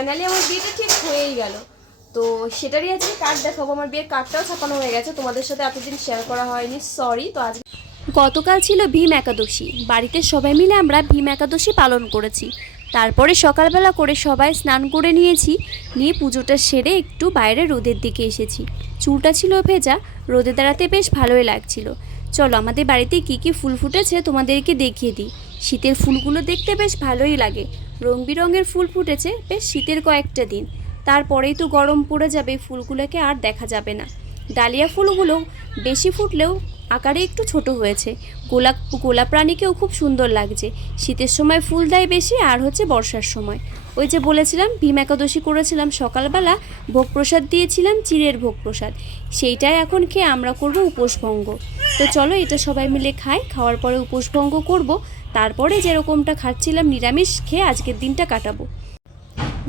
Finally আমার বিয়েটা ঠিক হয়েই গেল। তো সেটারই আজকে কার্ড দেখাবো। আমার বিয়ের কার্ডটাও ছাপানো হয়ে গেছে, তোমাদের সাথে এতদিন শেয়ার করা হয়নি, সরি। তো আজকে গতকাল ছিল ভীম একাদশী, বাড়িতে সবাই মিলে আমরা ভীম একাদশী পালন করেছি। তারপরে সকালবেলা করে সবাই স্নান করে নিয়ে পুজোটা সেরে একটু বাইরে রোদের দিকে এসেছি। চুলটা ছিল ভেজা, রোদে দাঁড়াতে বেশ ভালোই লাগছিল। চলো আমাদের বাড়িতে কি কি ফুল ফুটেছে তোমাদেরকে দেখিয়ে দিই। শীতের ফুলগুলো দেখতে বেশ ভালোই লাগে, রং বেরঙের ফুল ফুটেছে বেশ শীতের কয়েকটা দিন। তারপরেই তো গরম পড়ে যাবে, ফুলগুলোকে আর দেখা যাবে না। ডালিয়া ফুলগুলো বেশি ফুটলেও আকারে একটু ছোট হয়েছে। গোলাপ রানীকেও খুব সুন্দর লাগছে। শীতের সময় ফুল দেয় বেশি, আর হচ্ছে বর্ষার সময়। ওই যে বলেছিলাম ভীম একাদশী করেছিলাম, সকালবেলা ভোগ প্রসাদ দিয়েছিলাম, চিড়ের ভোগ প্রসাদ, সেইটাই এখন খেয়ে আমরা করব উপোসভঙ্গ। তো চলো এটা সবাই মিলে খাই, খাওয়ার পরে উপোসভঙ্গ করব। তারপরে যেরকমটা খাচ্ছিলাম নিরামিষ খেয়ে আজকের দিনটা কাটাবো।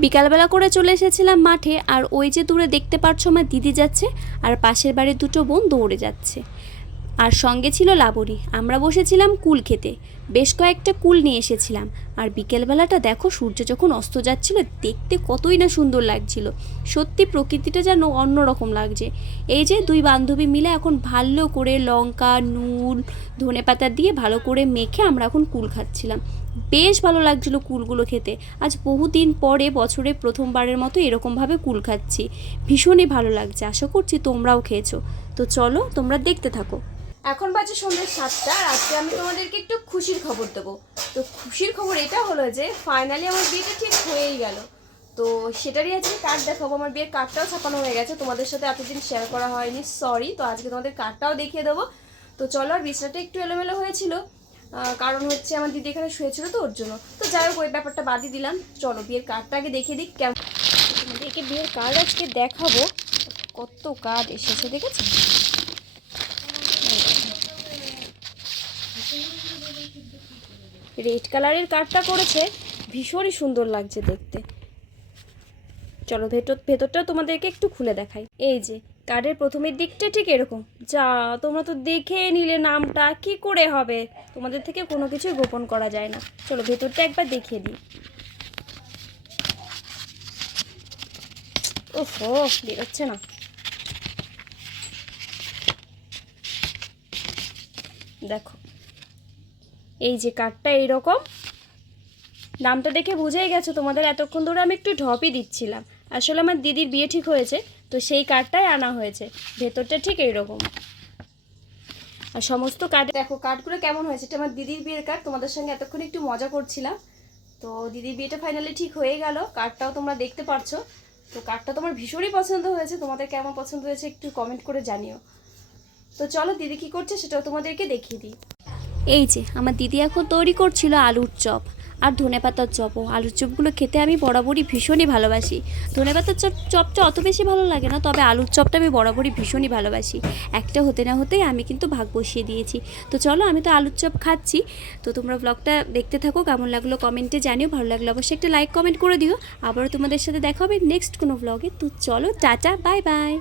বিকালবেলা করে চলে এসেছিলাম মাঠে, আর ওই যে দূরে দেখতে পাচ্ছ আমার দিদি যাচ্ছে, আর পাশের বাড়ির দুটো বোন দৌড়ে যাচ্ছে, আর সঙ্গে ছিল লাবণী। আমরা বসেছিলাম কুল খেতে, বেশ কয়েকটা কুল নিয়ে এসেছিলাম। আর বিকেলবেলাটা দেখো, সূর্য যখন অস্ত যাচ্ছিল দেখতে কতই না সুন্দর লাগছিল। সত্যি প্রকৃতিটা যেন অন্যরকম লাগছে। এই যে দুই বান্ধবী মিলে এখন ভালো করে লঙ্কা, নুন, ধনেপাতা দিয়ে ভালো করে মেখে আমরা এখন কুল খাচ্ছিলাম। বেশ ভালো লাগছিল কুলগুলো খেতে। আজ বহুদিন পরে বছরে প্রথমবারের মতো এরকমভাবে কুল খাচ্ছি, ভীষণই ভালো লাগছে। আশা করছি তোমরাও খেয়েছো। তো চলো তোমরা দেখতে থাকো। এখন বাজে সন্ধ্যে 7টা, আর আজকে আমি তোমাদেরকে একটু খুশির খবর দেবো। তো খুশির খবর এটা হলো যে ফাইনালি আমার বিয়েটা ঠিক হয়েই গেল। তো সেটারই আজকে কার্ড দেখাবো। আমার বিয়ের কার্ডটাও ছাপানো হয়ে গেছে, তোমাদের সাথে এতদিন শেয়ার করা হয়নি, সরি। তো আজকে তোমাদের কার্ডটাও দেখিয়ে দেবো। তো চলো, আর বিছানাটা একটু এলোমেলো হয়েছিল, কারণ হচ্ছে আমার দিদি এখানে শুয়েছিল, তো ওর জন্য। তো যাই হোক, ওই ব্যাপারটা বাদই দিলাম। চলো বিয়ের কার্ডটা আগে দেখিয়ে দিই কেমন। তোমাদেরকে বিয়ের কার্ড আজকে দেখাবো। কত কার্ড এসেছে দেখেছি। রেড কালারের কার্ডটা করেছে, ভীষণই সুন্দর লাগছে দেখতে। চলো ভেতরটা তোমাদেরকে একটু খুলে দেখাই। এই যে কার্ডের প্রথমের দিকটা ঠিক এরকম। যা, তোমরা তো দেখে নিলে, নামটা কি করে হবে, তোমাদের থেকে কোনো কিছুই গোপন করা যায় না। চলো ভেতরটা একবার দেখিয়ে দিই। ওফো, বেরোচ্ছে না। দেখো, এই যে কার্ডটা এইরকম। নামটা দেখে বুঝেই গেছো তোমাদের, এতক্ষণ ধরে আমি একটু ঢপই দিচ্ছিলাম। আসলে আমার দিদির বিয়ে ঠিক হয়েছে, তো সেই কার্ডটাই আনা হয়েছে। ভেতরটা ঠিক এইরকম। আর সমস্ত কার্ড দেখো, কার্ডগুলো কেমন হয়েছে। এটা আমার দিদির বিয়ের কার্ড, তোমাদের সঙ্গে এতক্ষণ একটু মজা করছিলাম। তো দিদির বিয়েটা ফাইনালি ঠিক হয়ে গেল, কার্ডটাও তোমরা দেখতে পারছো। তো কার্ডটা তোমার ভীষণই পছন্দ হয়েছে, তোমাদের কেমন পছন্দ হয়েছে একটু কমেন্ট করে জানিও। তো চলো দিদি কী করছে সেটাও তোমাদেরকে দেখিয়ে দিই। এই যে আমার দিদি এখন তৈরি করছিল আলুর চপ আর ধনেপাতার চপও। আলুর চপগুলো খেতে আমি বরাবরই ভীষণই ভালোবাসি। ধনেপাতার চপটা অত বেশি ভালো লাগে না, তবে আলুর চপটা আমি বরাবরই ভীষণই ভালোবাসি। একটা হতে না হতেই আমি কিন্তু ভাগ বসিয়ে দিয়েছি। তো চলো, আমি তো আলুর চপ খাচ্ছি। তো তোমরা ব্লগটা দেখতে থাকো, কেমন লাগলো কমেন্টে জানিও। ভালো লাগলো অবশ্যই একটা লাইক কমেন্ট করে দিও। আবারও তোমাদের সাথে দেখা হবে নেক্সট কোনো ব্লগে। তো চলো, টাটা, বাই বাই।